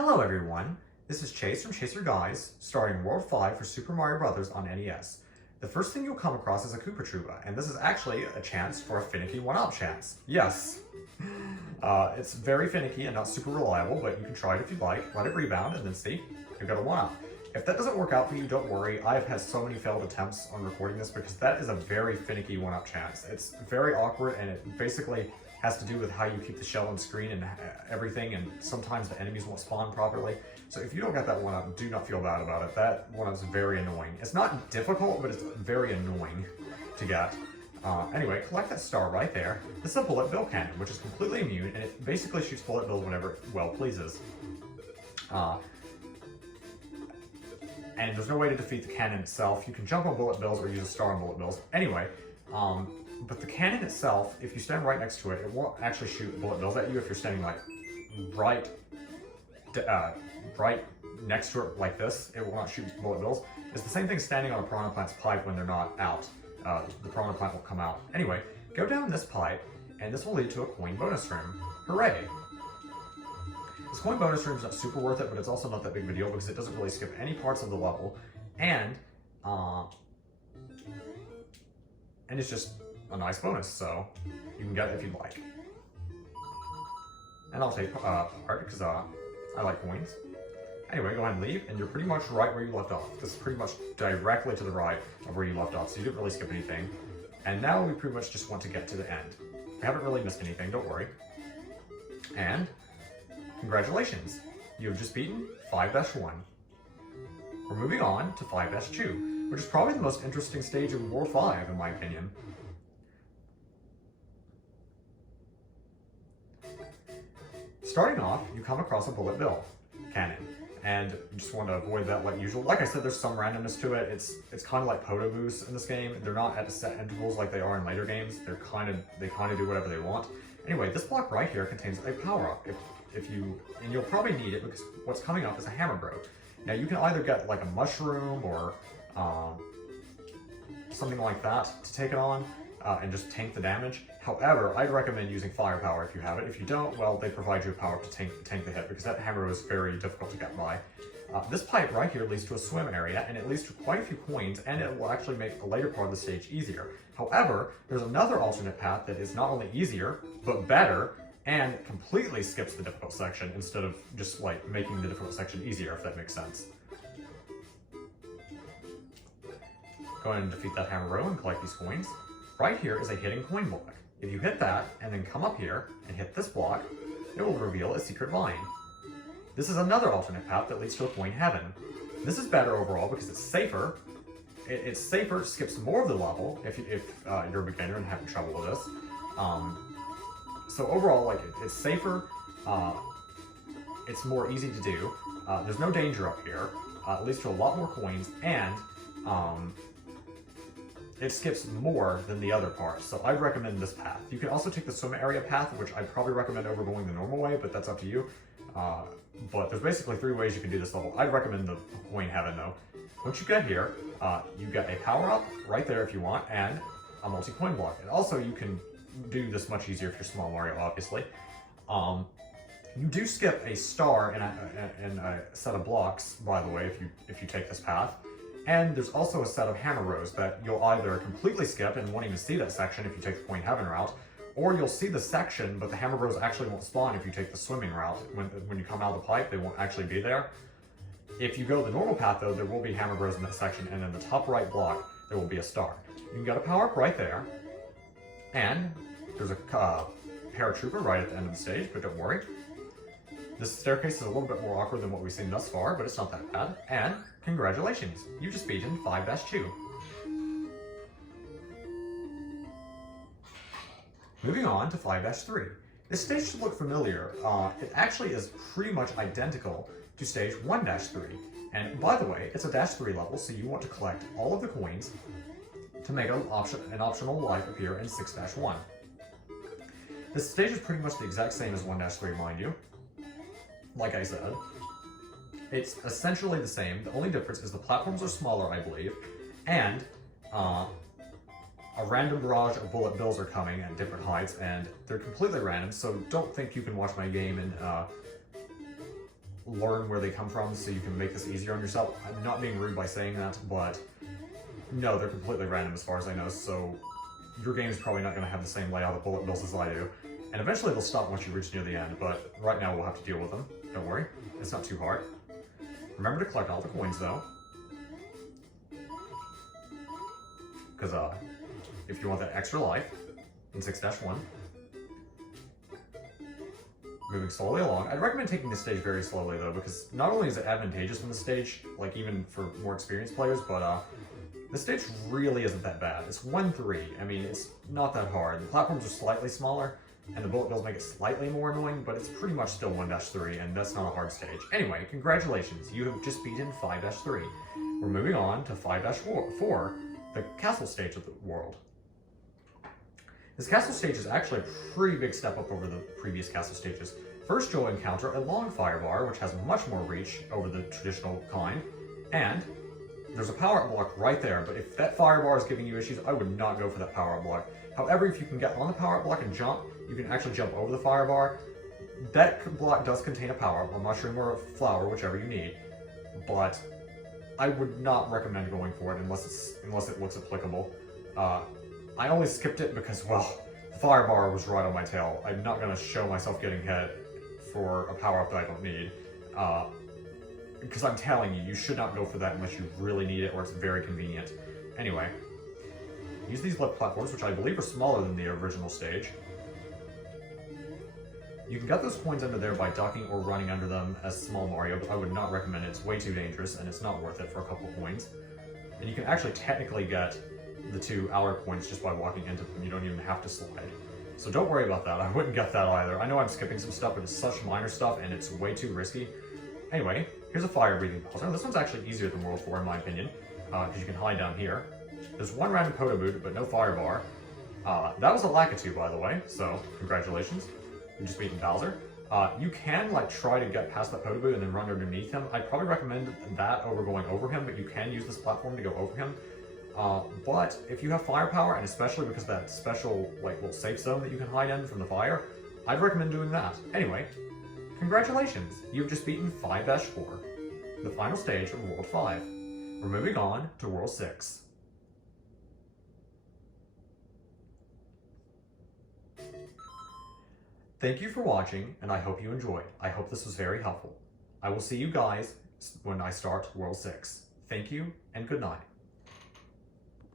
Hello everyone, this is Chase from Chaser Guys, starting World 5 for Super Mario Bros. On NES. The first thing you'll come across is a Koopa Troopa, and this is actually a chance for a finicky 1-up chance. Yes! It's very finicky and not super reliable, but you can try it if you'd like, let it rebound, and then see, you've got a 1-up. If that doesn't work out for you, don't worry, I've had so many failed attempts on recording this because that is a very finicky 1-up chance. It's very awkward, and it basically has to do with how you keep the shell on screen and everything, and sometimes the enemies won't spawn properly. So if you don't get that 1-up, do not feel bad about it. That 1-up is very annoying. It's not difficult, but it's very annoying to get. Anyway, collect that star right there. This is a bullet bill cannon, which is completely immune, and it basically shoots bullet bills whenever it well pleases. And there's no way to defeat the cannon itself. You can jump on bullet bills or use a star on bullet bills. Anyway, but the cannon itself, if you stand right next to it, it won't actually shoot bullet bills at you if you're standing like right next to it like this. It will not shoot bullet bills. It's the same thing standing on a Piranha Plant's pipe when they're not out. The Piranha Plant will come out. Anyway, go down this pipe, and this will lead to a coin bonus room. Hooray! This coin bonus room is not super worth it, but it's also not that big of a deal because it doesn't really skip any parts of the level, and it's just a nice bonus, so you can get it if you'd like. And I'll take part because I like coins. Anyway, go ahead and leave, and you're pretty much right where you left off. This is pretty much directly to the right of where you left off, so you didn't really skip anything. And now we pretty much just want to get to the end. We haven't really missed anything, don't worry. And congratulations, you have just beaten 5-1. We're moving on to 5-2, which is probably the most interesting stage of World 5, in my opinion. Starting off, you come across a bullet bill cannon, and you just want to avoid that like usual. Like I said, there's some randomness to it. It's kind of like Poto Boosts in this game. They're not at set intervals like they are in later games. They kind of do whatever they want. Anyway, this block right here contains a power-up. And you'll probably need it because what's coming up is a hammer bro. Now you can either get like a mushroom or something like that to take it on and just tank the damage. However, I'd recommend using firepower if you have it. If you don't, well, they provide you a power to tank the hit because that hammer is very difficult to get by. This pipe right here leads to a swim area, and it leads to quite a few coins, and it will actually make the later part of the stage easier. However, there's another alternate path that is not only easier, but better, and completely skips the difficult section instead of just like making the difficult section easier, if that makes sense. Go ahead and defeat that hammer row and collect these coins. Right here is a hidden coin block. If you hit that and then come up here and hit this block, it will reveal a secret vine. This is another alternate path that leads to a coin heaven. This is better overall because it's safer. It's safer, skips more of the level if you're a beginner and having trouble with this. So overall, like, it's safer, it's more easy to do, there's no danger up here, it leads to a lot more coins, and it skips more than the other parts, so I'd recommend this path. You can also take the swim area path, which I'd probably recommend over going the normal way, but that's up to you. But there's basically 3 ways you can do this level. I'd recommend the coin heaven though. Once you get here, you get a power-up right there if you want, and a multi-coin block. And also you can do this much easier if you're Small Mario, obviously. You do skip a star in a set of blocks, by the way, if you take this path. And there's also a set of hammer rows that you'll either completely skip and won't even see that section if you take the coin heaven route, or you'll see the section, but the hammer rows actually won't spawn if you take the swimming route. When you come out of the pipe, they won't actually be there. If you go the normal path though, there will be hammer rows in that section, and in the top right block, there will be a star. You can get a power-up right there, and there's a paratrooper right at the end of the stage, but don't worry. This staircase is a little bit more awkward than what we've seen thus far, but it's not that bad. And congratulations, you've just beaten 5-2. Moving on to 5-3. This stage should look familiar. It actually is pretty much identical to stage 1-3. And by the way, it's a -3 level, so you want to collect all of the coins to make an optional life appear in 6-1. This stage is pretty much the exact same as 1-3, mind you. Like I said, it's essentially the same. The only difference is the platforms are smaller, I believe, and a random barrage of bullet bills are coming at different heights, and they're completely random, so don't think you can watch my game and learn where they come from so you can make this easier on yourself. I'm not being rude by saying that, but no, they're completely random as far as I know, so your game is probably not going to have the same layout of bullet bills as I do. And eventually they'll stop once you reach near the end, but right now we'll have to deal with them. Don't worry, it's not too hard. Remember to collect all the coins though. Because if you want that extra life in 6-1, moving slowly along. I'd recommend taking this stage very slowly though, because not only is it advantageous in the stage, like even for more experienced players, but this stage really isn't that bad. It's 1-3. I mean, it's not that hard. The platforms are slightly smaller, and the bullet bills make it slightly more annoying, but it's pretty much still 1-3, and that's not a hard stage. Anyway, congratulations, you have just beaten 5-3. We're moving on to 5-4, the castle stage of the world. This castle stage is actually a pretty big step up over the previous castle stages. First, you'll encounter a long fire bar, which has much more reach over the traditional kind, and there's a power-up block right there, but if that fire bar is giving you issues, I would not go for that power-up block. However, if you can get on the power-up block and jump, you can actually jump over the fire bar. That block does contain a power-up, a mushroom or a flower, whichever you need, but I would not recommend going for it unless it looks applicable. I only skipped it because, well, the fire bar was right on my tail. I'm not going to show myself getting hit for a power-up that I don't need. Because I'm telling you, you should not go for that unless you really need it or it's very convenient. Anyway, use these left platforms, which I believe are smaller than the original stage. You can get those coins under there by ducking or running under them as small Mario, but I would not recommend it. It's way too dangerous and it's not worth it for a couple coins. And you can actually technically get the 2 outer coins just by walking into them. You don't even have to slide. So don't worry about that. I wouldn't get that either. I know I'm skipping some stuff, but it's such minor stuff and it's way too risky. Anyway, here's a fire-breathing Bowser. This one's actually easier than World 4 in my opinion, because you can hide down here. There's one random Poto Boot, but no fire bar. That was a Lakitu, by the way, so congratulations. You just beaten Bowser. You can try to get past that Poto Boot and then run underneath him. I'd probably recommend that over going over him, but you can use this platform to go over him. But if you have firepower, and especially because of that special little safe zone that you can hide in from the fire, I'd recommend doing that. Anyway, congratulations! You've just beaten 5-4, the final stage of World 5. We're moving on to World 6. Thank you for watching, and I hope you enjoyed. I hope this was very helpful. I will see you guys when I start World 6. Thank you, and good night.